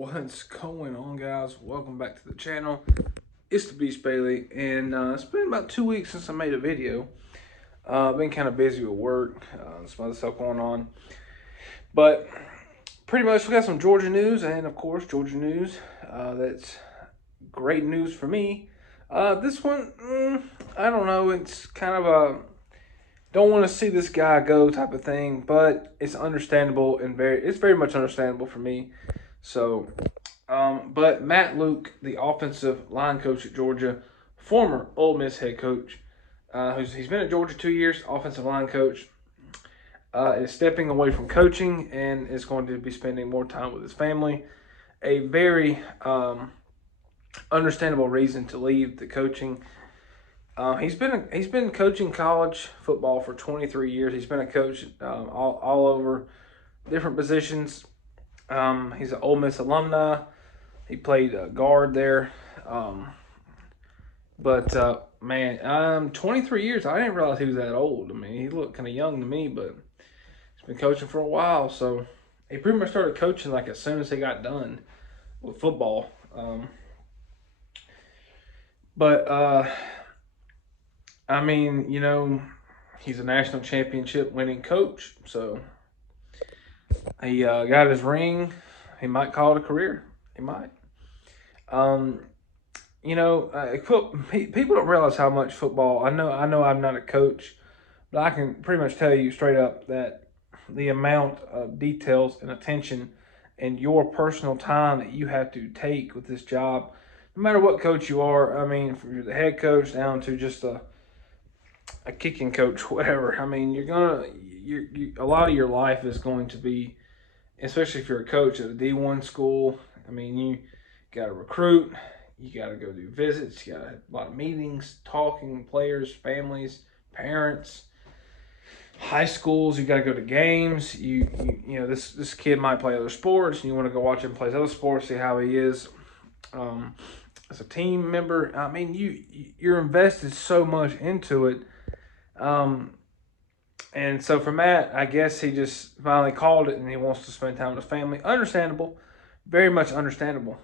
What's going on, guys? Welcome back to the channel. It's the Beast Bailey, and it's been about 2 weeks since I made a video. I've been kind of busy with work, some other stuff going on, but pretty much we got some Georgia news, and of course Georgia news. That's great news for me. This one, I don't know. It's kind of a don't want to see this guy go type of thing, but it's understandable and it's very much understandable for me. So, but Matt Luke, the offensive line coach at Georgia, former Ole Miss head coach, he's been at Georgia 2 years, offensive line coach, is stepping away from coaching and is going to be spending more time with his family. A very understandable reason to leave the coaching. He's been coaching college football for 23 years. He's been a coach all over different positions. He's an Ole Miss alumni. He played guard there. Man, 23 years. I didn't realize he was that old. I mean, he looked kind of young to me, but he's been coaching for a while. So he pretty much started coaching like as soon as he got done with football. I mean, he's a national championship winning coach. So he got his ring. He might call it a career. He might. People don't realize how much football. I know I'm not a coach, but I can pretty much tell you straight up that the amount of details and attention and your personal time that you have to take with this job, no matter what coach you are. I mean, from the head coach down to just a kicking coach, whatever. I mean, a lot of your life is going to be, especially if you're a coach at a D1 school. I mean, you got to recruit, you got to go do visits, you got a lot of meetings, talking players, families, parents, high schools. You got to go to games. This kid might play other sports, and you want to go watch him play other sports, see how he is as a team member. I mean, you're invested so much into it. And so for Matt, I guess he just finally called it and he wants to spend time with his family. Understandable. Very much understandable.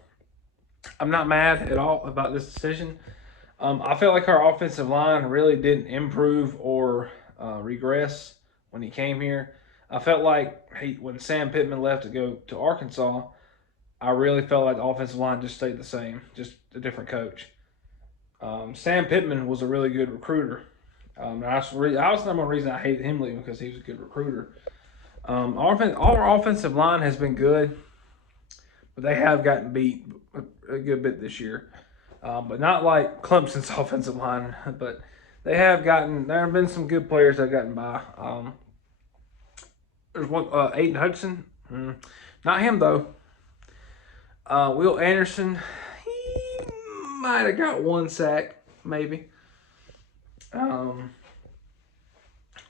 I'm not mad at all about this decision. I felt like our offensive line really didn't improve or regress when he came here. I felt like when Sam Pittman left to go to Arkansas, I really felt like the offensive line just stayed the same, just a different coach. Sam Pittman was a really good recruiter. That was the number one reason I hated him leaving, because he was a good recruiter. Our offensive line has been good, but they have gotten beat a good bit this year. But not like Clemson's offensive line, but there have been some good players that have gotten by. There's one, Aiden Hudson. Not him, though. Will Anderson, he might have got one sack, maybe.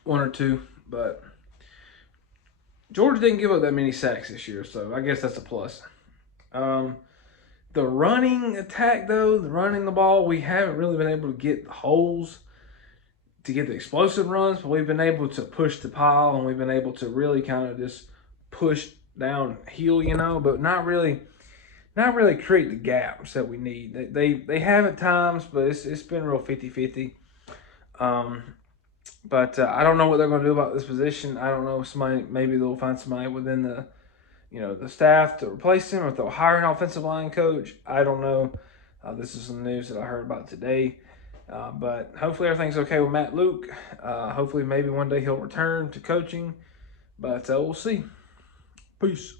One or two, but Georgia didn't give up that many sacks this year, so I guess that's a plus. The running attack, though, running the ball, we haven't really been able to get holes to get the explosive runs, but we've been able to push the pile, and we've been able to really kind of just push downhill, but not really create the gaps that we need. They have at times, but it's been real 50-50. I don't know what they're going to do about this position. I don't know, maybe they'll find somebody within the staff to replace him, or if they'll hire an offensive line coach. I don't know. This is some news that I heard about today. But hopefully everything's okay with Matt Luke. Hopefully maybe one day he'll return to coaching. But we'll see. Peace.